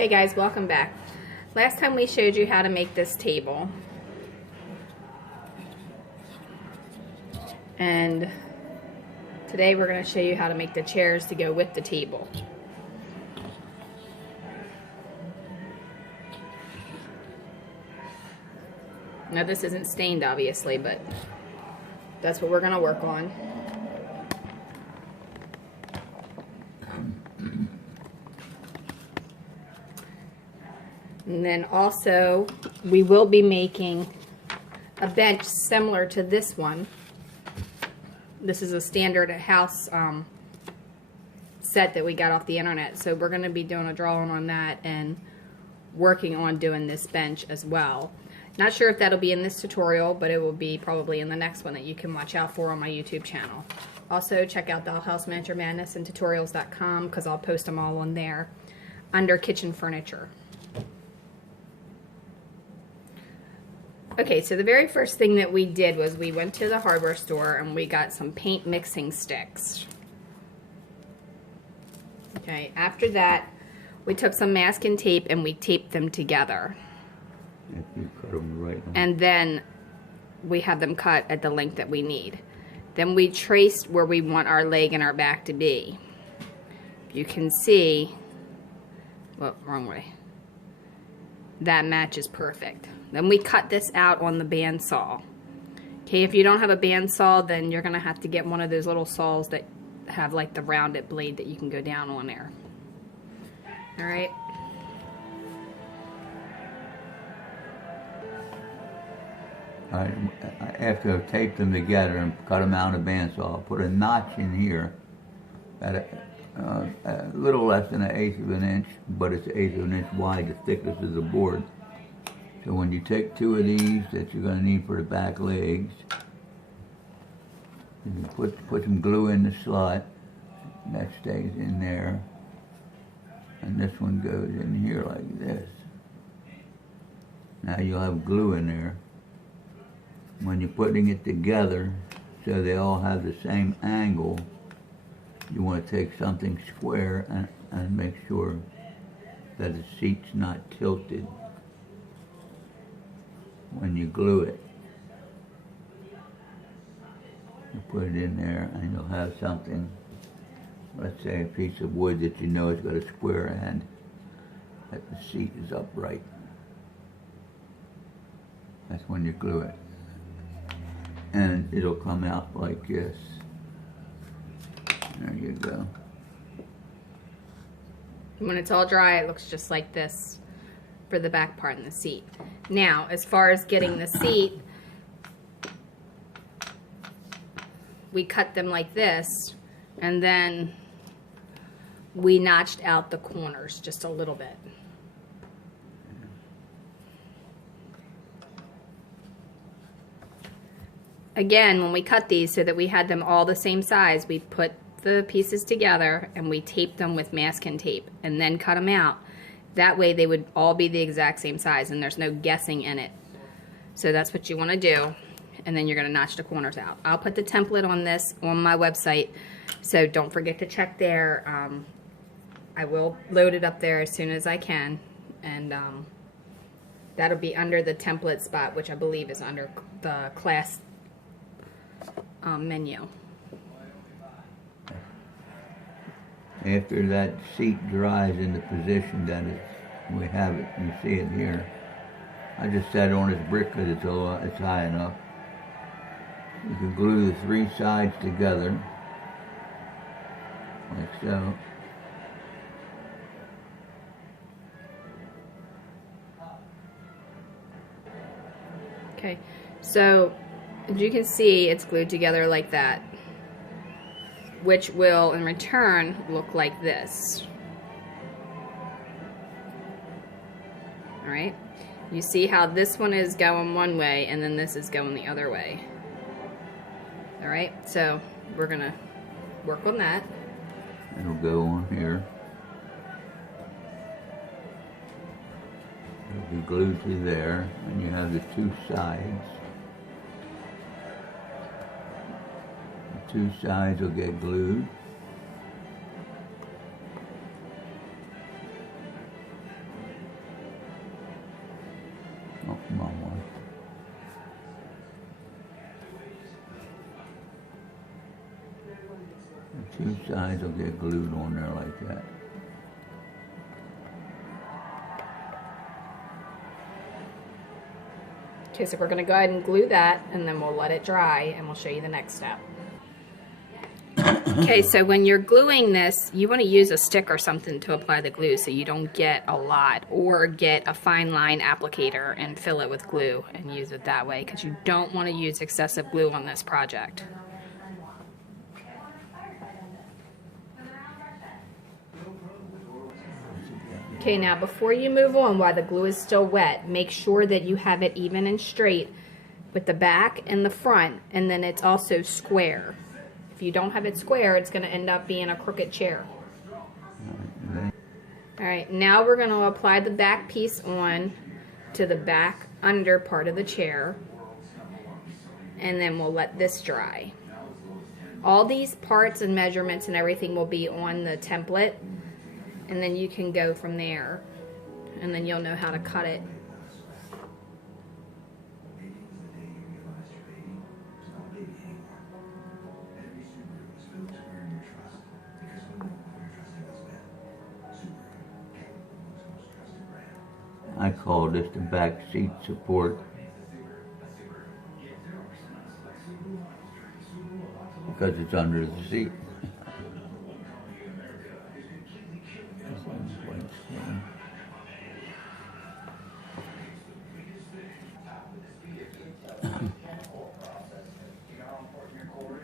Hey guys, welcome back. Last time we showed you how to make this table. And today we're going to show you how to make the chairs to go with the table. Now this isn't stained obviously, but that's what we're going to work on. And then also, we will be making a bench similar to this one. This is a standard house set that we got off the internet. So we're going to be doing a drawing on that and working on doing this bench as well. Not sure if that'll be in this tutorial, but it will be probably in the next one that you can watch out for on my YouTube channel. Also, check out Dollhouse Miniature Madness and tutorials.com because I'll post them all on there under kitchen furniture. Okay, so the very first thing that we did was we went to the hardware store and we got some paint mixing sticks. Okay, after that, we took some masking tape and we taped them together. If you cut them right on. And then we had them cut at the length that we need. Then we traced where we want our leg and our back to be. You can see, well, wrong way. That matches perfect. Then we cut this out on the bandsaw. Okay, if you don't have a bandsaw, then you're gonna have to get one of those little saws that have like the rounded blade that you can go down on there. All right. After I've taped them together and cut them out of the bandsaw, I'll put a notch in here at a little less than 1/8 of an inch, but it's 1/8 of an inch wide, the thickness of the board. So when you take two of these that you're going to need for the back legs, you put some glue in the slot, and that stays in there, and this one goes in here like this. Now you'll have glue in there. When you're putting it together so they all have the same angle, you want to take something square and make sure that the seat's not tilted when you glue it. You put it in there and you'll have something, let's say a piece of wood that you know has got a square end, that the seat is upright. That's when you glue it. And it'll come out like this. There you go. When it's all dry, it looks just like this for the back part in the seat. Now, as far as getting the seat, we cut them like this, and then we notched out the corners just a little bit. Again, when we cut these so that we had them all the same size, we put the pieces together and we taped them with masking tape and then cut them out. That way they would all be the exact same size and there's no guessing in it. So that's what you want to do, and then you're going to notch the corners out. I'll put the template on this on my website, so don't forget to check there. I will load it up there as soon as I can, and that'll be under the template spot, which I believe is under the class menu. After that seat dries in the position that we have it, you see it here. I just set it on this brick because it's high enough. You can glue the three sides together, like so. Okay, so as you can see, it's glued together like that, which will in return look like this. Alright, you see how this one is going one way and then this is going the other way. Alright, so we're going to work on that. It'll go on here. It'll be glued to there, and you have the two sides. The two sides will get glued. Two sides will get glued on there like that. Okay, so we're going to go ahead and glue that, and then we'll let it dry, and we'll show you the next step. Okay, so when you're gluing this, you want to use a stick or something to apply the glue so you don't get a lot, or get a fine line applicator and fill it with glue and use it that way, because you don't want to use excessive glue on this project. Okay, now before you move on, while the glue is still wet, make sure that you have it even and straight with the back and the front, and then it's also square. If you don't have it square, it's going to end up being a crooked chair. Alright, now we're going to apply the back piece on to the back under part of the chair, and then we'll let this dry. All these parts and measurements and everything will be on the template, and then you can go from there, and then you'll know how to cut it. I call this the back seat support because it's under the seat.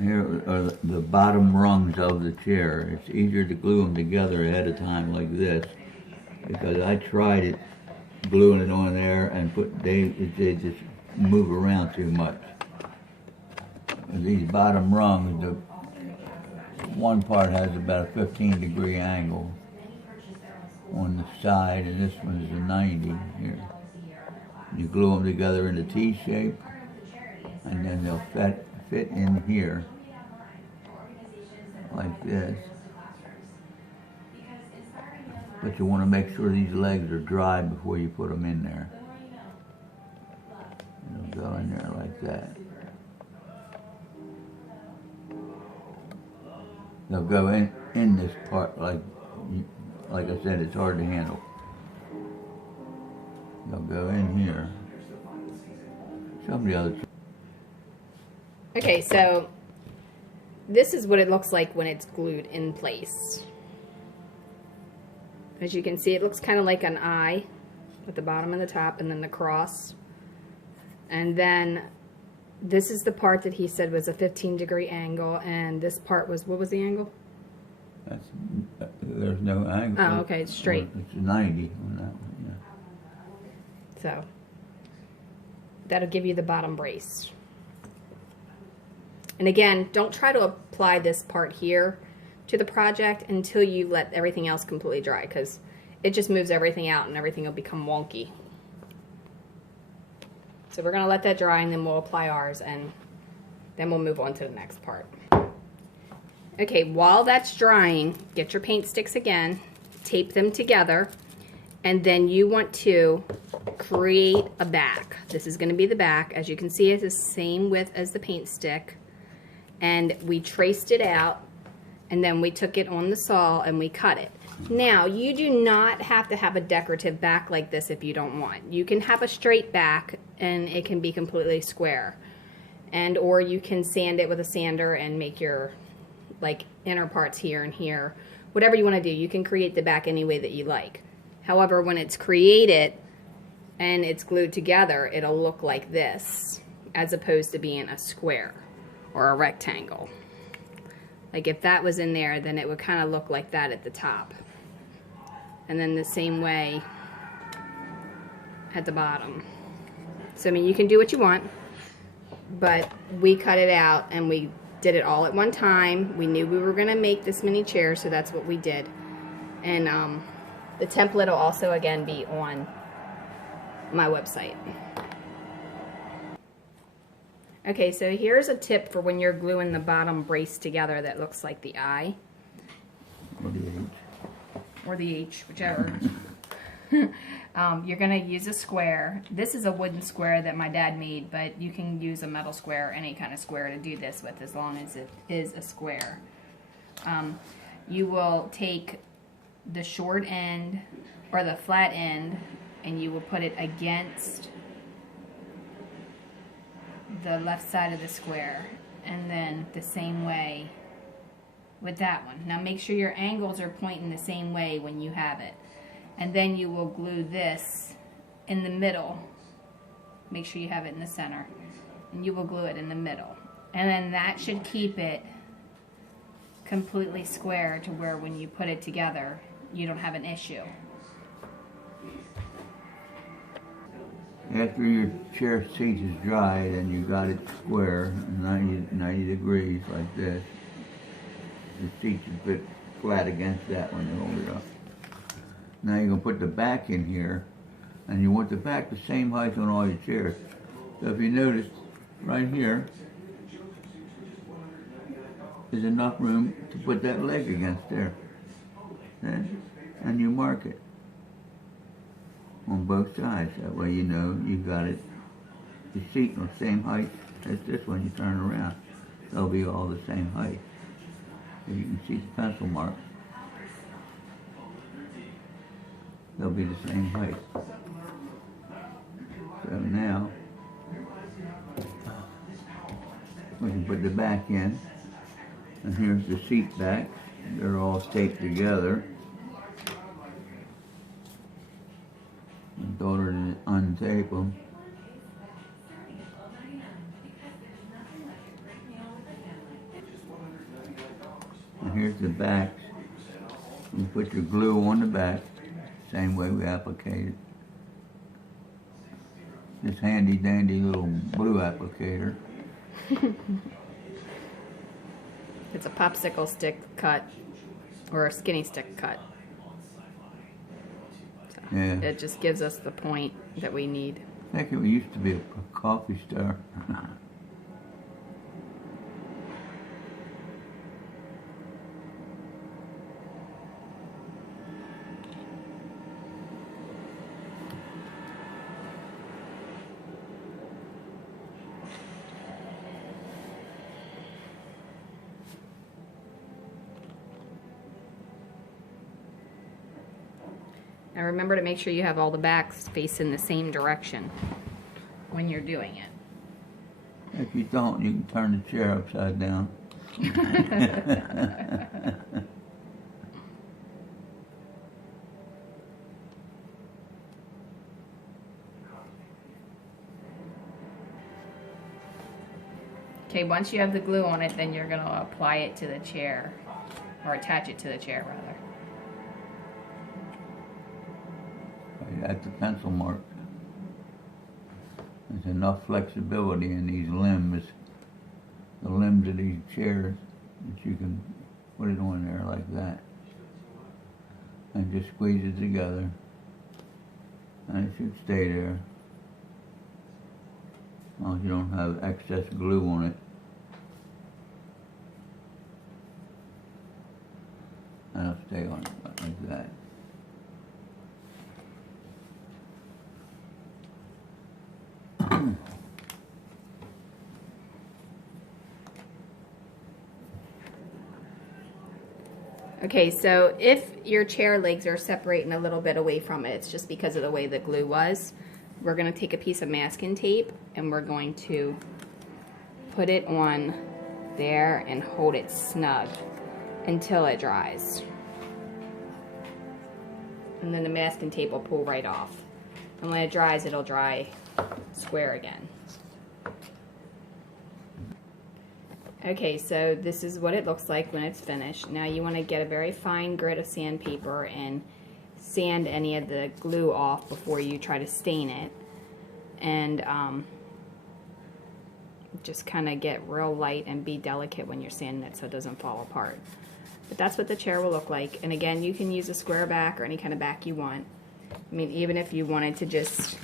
Here are the bottom rungs of the chair. It's easier to glue them together ahead of time like this, because I tried it gluing it on there and they just move around too much. These bottom rungs, the one part has about a 15-degree angle on the side, and this one is a 90 here. You glue them together in a T shape, and then they'll fit in here like this. But you want to make sure these legs are dry before you put them in there. They'll go in there like that. They'll go in this part like I said, it's hard to handle. They'll go in here. Show me the other. Okay, so this is what it looks like when it's glued in place. As you can see, it looks kind of like an eye at the bottom and the top, and then the cross. And then this is the part that he said was a 15-degree angle, and this part was, what was the angle? There's no angle. Oh, okay, it's straight. It's 90 on that one, yeah. So that'll give you the bottom brace. And again, don't try to apply this part here to the project until you let everything else completely dry, because it just moves everything out and everything will become wonky. So we're going to let that dry, and then we'll apply ours, and then we'll move on to the next part. Okay, while that's drying, get your paint sticks again, tape them together, and then you want to create a back. This is going to be the back. As you can see, it's the same width as the paint stick, and we traced it out, and then we took it on the saw and we cut it. Now, you do not have to have a decorative back like this if you don't want. You can have a straight back and it can be completely square. And or you can sand it with a sander and make your like inner parts here and here. Whatever you want to do, you can create the back any way that you like. However, when it's created and it's glued together, it'll look like this as opposed to being a square or a rectangle. Like if that was in there, then it would kind of look like that at the top. And then the same way at the bottom. So I mean, you can do what you want, but we cut it out and we did it all at one time. We knew we were gonna make this many chairs, so that's what we did. And the template will also again be on my website. Okay, so here's a tip for when you're gluing the bottom brace together that looks like the I. Or the H. Or the H, whichever. You're going to use a square. This is a wooden square that my dad made, but you can use a metal square, any kind of square to do this with, as long as it is a square. You will take the short end or the flat end and you will put it against the left side of the square, and then the same way with that one. Now make sure your angles are pointing the same way when you have it, and then you will glue this in the middle. Make sure you have it in the center, and you will glue it in the middle, and then that should keep it completely square to where when you put it together you don't have an issue. After your chair seat is dried and you got it square, 90 degrees like this, the seat should fit flat against that when you hold it up. Now you're going to put the back in here, and you want the back the same height on all your chairs. So if you notice, right here, there's enough room to put that leg against there. And you mark it on both sides. That way you know you got it, the seat on the same height as this one. You turn around, they'll be all the same height. So you can see the pencil mark. They'll be the same height. So now we can put the back in, and here's the seat backs. They're all taped together. My daughter didn't untape them. And here's the backs. You put your glue on the back, same way we applicate it. This handy dandy little blue applicator. It's a popsicle stick cut or a skinny stick cut. So Yeah. it just gives us the point that we need. I think it used to be a coffee star. Now remember to make sure you have all the backs facing the same direction when you're doing it. If you don't, you can turn the chair upside down. Okay, once you have the glue on it, then you're going to apply it to the chair, or attach it to the chair rather. At the pencil mark. There's enough flexibility in these limbs, the limbs of these chairs, that you can put it on there like that. And just squeeze it together. And it should stay there. As long as you don't have excess glue on it. And it'll stay on it like that. Okay, so if your chair legs are separating a little bit away from it, it's just because of the way the glue was. We're going to take a piece of masking tape and we're going to put it on there and hold it snug until it dries. And then the masking tape will pull right off. And when it dries, it'll dry square again. Okay, so this is what it looks like when it's finished. Now you want to get a very fine grit of sandpaper and sand any of the glue off before you try to stain it. And just kind of get real light and be delicate when you're sanding it so it doesn't fall apart. But that's what the chair will look like. And again, you can use a square back or any kind of back you want. I mean, even if you wanted to just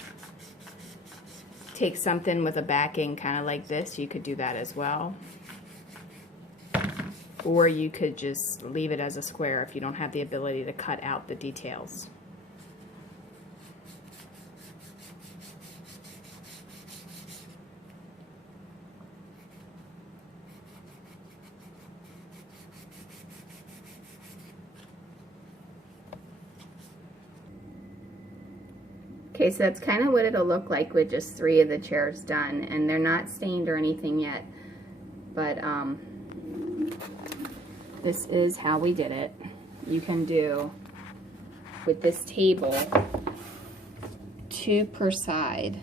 take something with a backing kind of like this, you could do that as well. Or you could just leave it as a square if you don't have the ability to cut out the details. Okay, so that's kind of what it'll look like with just 3 of the chairs done, and they're not stained or anything yet, but this is how we did it. You can do, with this table, 2 per side.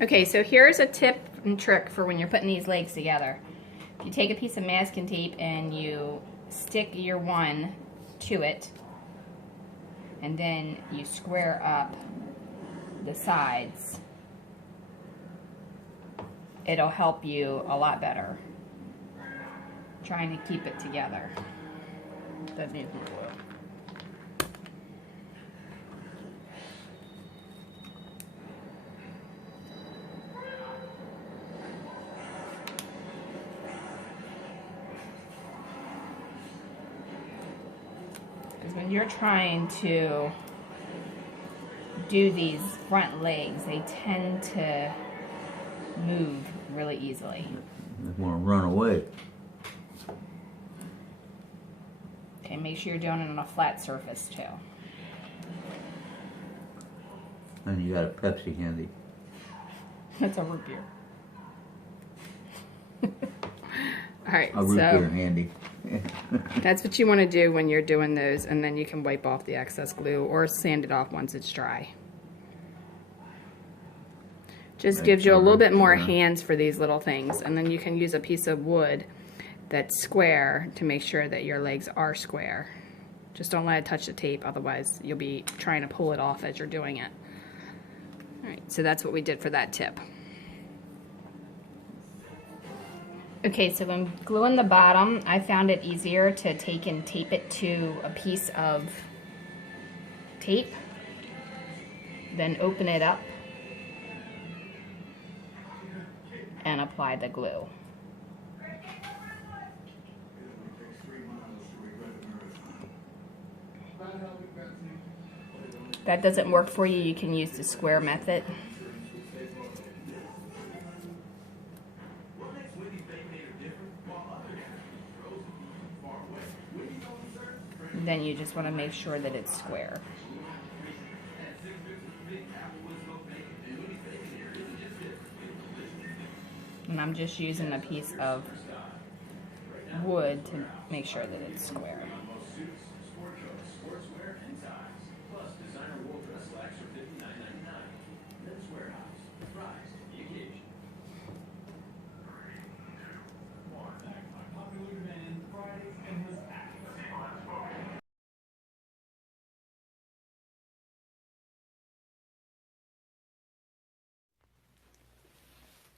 Okay, so here's a tip and trick for when you're putting these legs together. If you take a piece of masking tape and you stick your one to it, and then you square up the sides, it'll help you a lot better trying to keep it together. That needs more glue. When you're trying to do these front legs, they tend to move really easily. Just want to run away. Okay, make sure you're doing it on a flat surface too. And you got a Pepsi handy. That's a root beer. All right, A root beer handy. That's what you want to do when you're doing those, and then you can wipe off the excess glue or sand it off once it's dry. Just gives you a little bit more hands for these little things, and then you can use a piece of wood that's square to make sure that your legs are square. Just don't let it touch the tape, otherwise you'll be trying to pull it off as you're doing it. Alright, so that's what we did for that tip. Okay, so when gluing the bottom, I found it easier to take and tape it to a piece of tape, then open it up and apply the glue. If that doesn't work for you, you can use the square method. Then you just want to make sure that it's square. And I'm just using a piece of wood to make sure that it's square.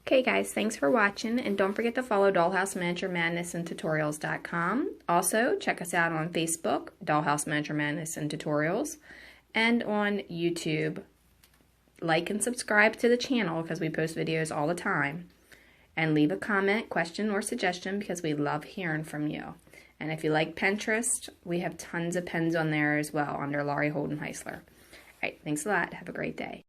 Okay guys, thanks for watching, and don't forget to follow Dollhouse Miniature Madness and Tutorials.com. Also, check us out on Facebook, Dollhouse Miniature Madness and Tutorials, and on YouTube. Like and subscribe to the channel because we post videos all the time. And leave a comment, question, or suggestion because we love hearing from you. And if you like Pinterest, we have tons of pens on there as well under Laurie Holden Heisler. Alright, thanks a lot. Have a great day.